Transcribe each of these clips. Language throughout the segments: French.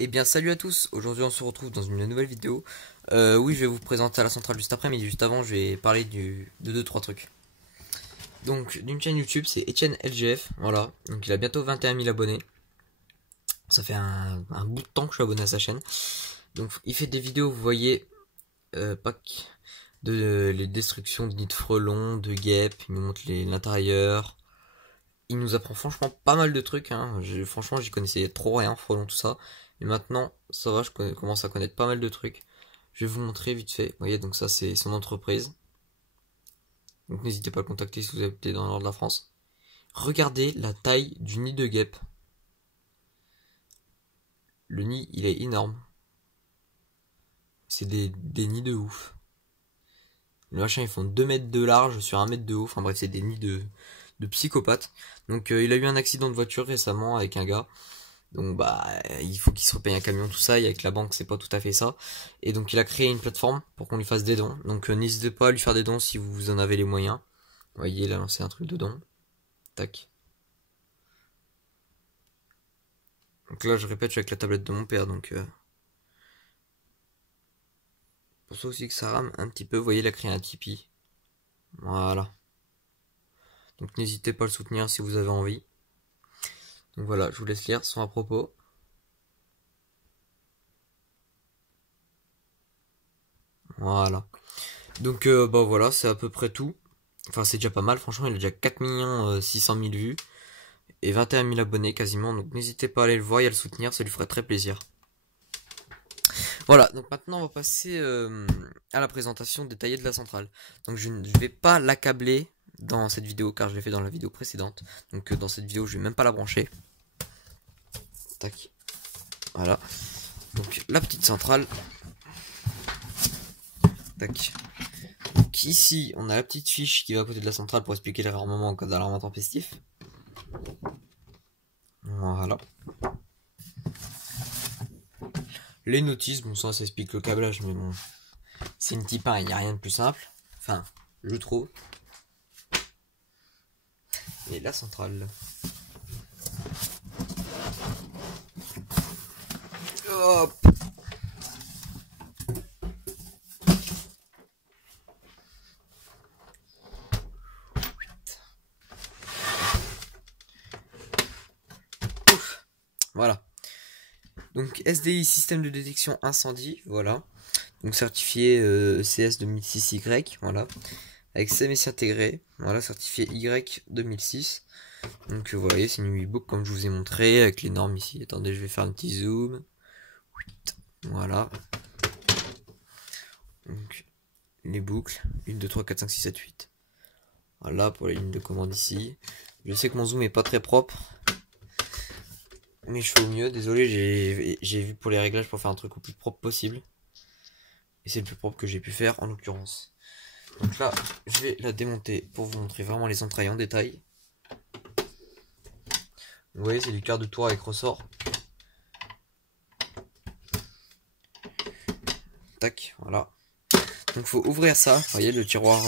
Eh bien salut à tous, aujourd'hui on se retrouve dans une nouvelle vidéo. Oui, je vais vous présenter à la centrale juste après, mais juste avant je vais parler de 2-3 trucs. Donc d'une chaîne YouTube, c'est Etienne LGF, voilà, donc il a bientôt 21 000 abonnés. Ça fait un bout de temps que je suis abonné à sa chaîne. Donc il fait des vidéos, vous voyez, pack de les destructions de nids de frelons, de guêpes, il nous montre l'intérieur. Il nous apprend franchement pas mal de trucs, hein. Franchement j'y connaissais trop rien, frelons, tout ça. Et maintenant, ça va, commence à connaître pas mal de trucs. Je vais vous montrer vite fait. Vous voyez, donc ça c'est son entreprise. Donc n'hésitez pas à le contacter si vous habitez dans le nord de la France. Regardez la taille du nid de guêpe. Le nid, il est énorme. C'est des nids de ouf. Les machins, ils font 2 mètres de large sur 1 mètre de haut. Enfin bref, c'est des nids de psychopathes. Donc il a eu un accident de voiture récemment avec un gars. Donc bah il faut qu'il se repaye un camion, tout ça, et avec la banque c'est pas tout à fait ça. Et donc il a créé une plateforme pour qu'on lui fasse des dons. Donc n'hésitez pas à lui faire des dons si vous en avez les moyens. Vous voyez, il a lancé un truc de don. Tac. Donc là je répète, je suis avec la tablette de mon père, donc pour ça aussi que ça rame un petit peu. Vous voyez, il a créé un Tipeee. Voilà. Donc n'hésitez pas à le soutenir si vous avez envie. Donc voilà, je vous laisse lire son à propos. Voilà. Donc bah voilà, c'est à peu près tout. Enfin c'est déjà pas mal, franchement il a déjà 4 600 000 vues. Et 21 000 abonnés quasiment, donc n'hésitez pas à aller le voir et à le soutenir, ça lui ferait très plaisir. Voilà, donc maintenant on va passer à la présentation détaillée de la centrale. Donc je ne vais pas l'accabler dans cette vidéo car je l'ai fait dans la vidéo précédente. Donc dans cette vidéo je vais même pas la brancher. Tac. Voilà. Donc la petite centrale. Tac. Donc ici on a la petite fiche qui va à côté de la centrale pour expliquer les rares moments en cas d'alarme intempestif. Voilà. Les notices, bon ça explique le câblage, mais bon, c'est une type 1, il n'y a rien de plus simple. Enfin, je trouve. Et la centrale. Hop. Ouf. Voilà. Donc SDI, système de détection incendie, voilà. Donc certifié CS 2006Y, voilà. Avec CMSI intégré, voilà, certifié Y 2006. Donc vous voyez, c'est une Weebook comme je vous ai montré, avec les normes ici. Attendez, je vais faire un petit zoom. Voilà. Donc les boucles, 1, 2, 3, 4, 5, 6, 7, 8. Voilà pour les lignes de commande ici. Je sais que mon zoom est pas très propre. Mais je fais au mieux, désolé, j'ai vu pour les réglages pour faire un truc au plus propre possible. Et c'est le plus propre que j'ai pu faire en l'occurrence. Donc là, je vais la démonter pour vous montrer vraiment les entrailles en détail. Vous voyez, c'est du quart de tour avec ressort. Tac, voilà. Donc faut ouvrir ça, vous voyez le tiroir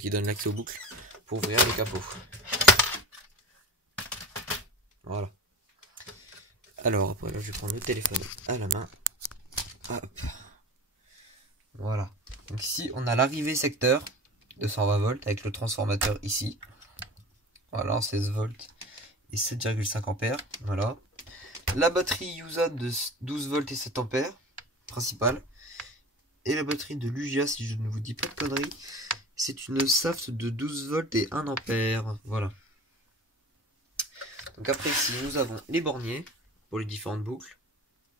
qui donne l'accès aux boucles, pour ouvrir le capot. Voilà. Alors après là, je vais prendre le téléphone à la main. Hop. Voilà. Donc ici on a l'arrivée secteur de 120 volts avec le transformateur ici. Voilà, 16 volts et 7,5 ampères. Voilà. La batterie USA de 12 volts et 7 ampères principale. Et la batterie de l'UGA, si je ne vous dis pas de conneries, c'est une Saft de 12 volts et 1 ampère. Voilà. Donc après ici nous avons les borniers pour les différentes boucles.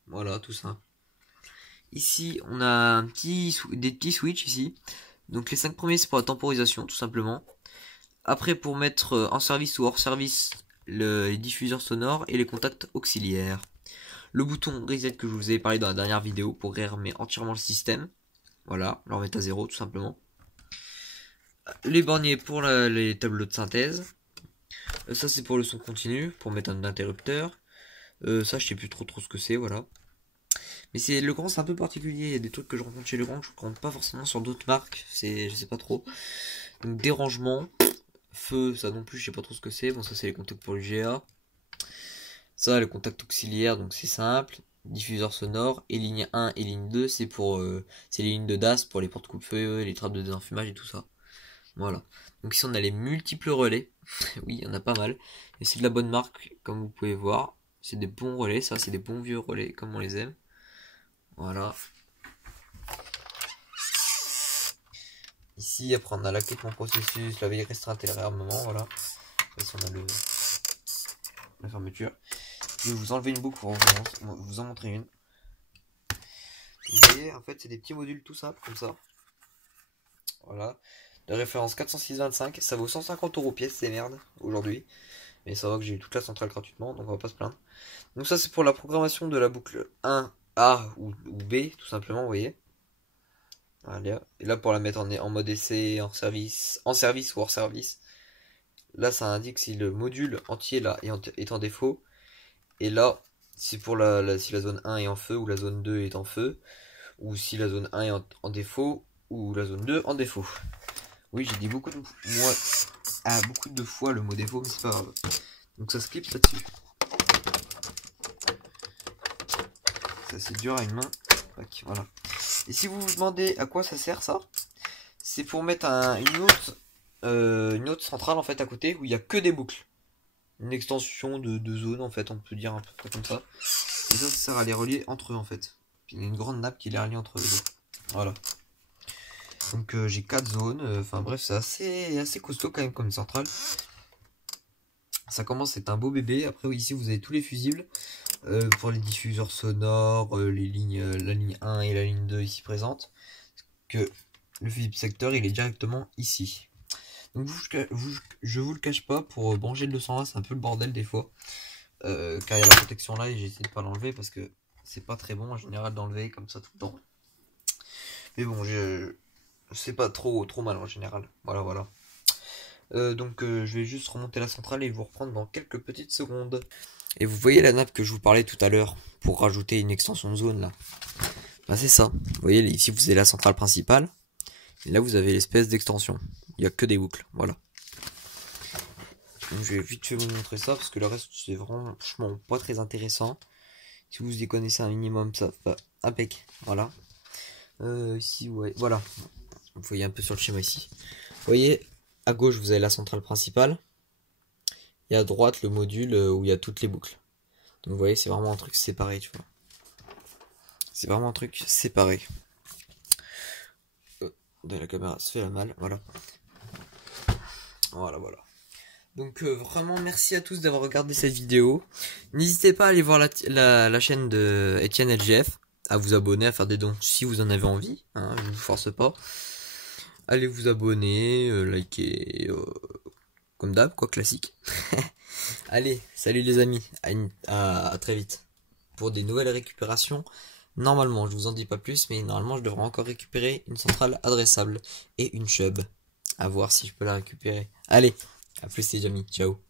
Voilà, tout ça. Ici on a des petits switches ici. Donc les 5 premiers c'est pour la temporisation tout simplement. Après pour mettre en service ou hors service les diffuseurs sonores et les contacts auxiliaires. Le bouton reset que je vous ai parlé dans la dernière vidéo pour réarmer entièrement le système. Voilà, le remettre à 0 tout simplement. Les borniers pour les tableaux de synthèse. Ça c'est pour le son continu, pour mettre un interrupteur. Ça je sais plus trop ce que c'est, voilà. Mais c'est Legrand, c'est un peu particulier, il y a des trucs que je rencontre chez Legrand que je rencontre pas forcément sur d'autres marques, je sais pas trop. Donc dérangement, feu, ça non plus je sais pas trop ce que c'est. Bon ça c'est les contacts pour le GA. Ça les contacts auxiliaires, donc c'est simple. diffuseur sonore, et ligne 1 et ligne 2 c'est pour c'est les lignes de DAS pour les portes coupe-feu, les trappes de désenfumage et tout ça. Voilà. Donc ici on a les multiples relais. Oui, il y en a pas mal. Et c'est de la bonne marque, comme vous pouvez voir. C'est des bons relais, ça c'est des bons vieux relais comme on les aime. Voilà. Ici après on a l'acquittement processus, la veille restreinte et le réarmement, voilà. Ici on a la fermeture. Je vais vous enlever une boucle pour vous en montrer une. Vous voyez, en fait c'est des petits modules tout simples comme ça. Voilà. De référence 406,25, ça vaut 150 € pièce, c'est merde aujourd'hui. Mais ça va que j'ai eu toute la centrale gratuitement, donc on va pas se plaindre. Donc ça c'est pour la programmation de la boucle 1A ou B, tout simplement, vous voyez. Voilà. Et là pour la mettre en mode essai, en service ou hors service. Là ça indique si le module entier là est en défaut. Et là, c'est pour si la zone 1 est en feu ou la zone 2 est en feu. Ou si la zone 1 est en défaut ou la zone 2 en défaut. Oui, j'ai dit beaucoup de fois le mot défaut, mais c'est pas grave. Donc ça se clipse là-dessus. Ça c'est dur à une main. Tac, voilà. Et si vous vous demandez à quoi ça sert ça, c'est pour mettre une autre centrale en fait à côté où il n'y a que des boucles. Une extension de zone en fait, on peut dire un peu près comme ça. Et ça sert à les relier entre eux en fait. Puis il y a une grande nappe qui les relie entre eux. Voilà. Donc j'ai 4 zones, enfin bref c'est assez costaud quand même comme centrale. Ça commence, c'est un beau bébé. Après ici vous avez tous les fusibles pour les diffuseurs sonores, la ligne 1 et la ligne 2 ici présentes. Que le fusible secteur il est directement ici. Donc je vous le cache pas, pour brancher le 220 c'est un peu le bordel des fois. Car il y a la protection là et j'ai essayé de pas l'enlever parce que c'est pas très bon en général d'enlever comme ça tout le temps. Mais bon, c'est pas trop mal en général. Voilà. Donc je vais juste remonter la centrale et vous reprendre dans quelques petites secondes. Et vous voyez la nappe que je vous parlais tout à l'heure pour rajouter une extension de zone là. Bah c'est ça. Vous voyez ici vous avez la centrale principale. Et là vous avez l'espèce d'extension. Il n'y a que des boucles. Voilà. Donc je vais vite fait vous montrer ça parce que le reste c'est vraiment franchement pas très intéressant. Si vous y connaissez un minimum ça va impec. Voilà. Ici ouais. Voilà. Vous voyez un peu sur le schéma ici. Vous voyez, à gauche vous avez la centrale principale. Et à droite le module où il y a toutes les boucles. Donc vous voyez c'est vraiment un truc séparé, tu vois. C'est vraiment un truc séparé. De la caméra se fait la malle, voilà. Voilà. Donc vraiment merci à tous d'avoir regardé cette vidéo. N'hésitez pas à aller voir la chaîne de Etienne LGF, à vous abonner, à faire des dons si vous en avez envie, hein, je ne vous force pas. Allez vous abonner, liker, comme d'hab, quoi, classique. Allez, salut les amis, à très vite. Pour des nouvelles récupérations, normalement, je vous en dis pas plus, mais normalement je devrais encore récupérer une centrale adressable et une chub. À voir si je peux la récupérer. Allez, à plus les amis, ciao.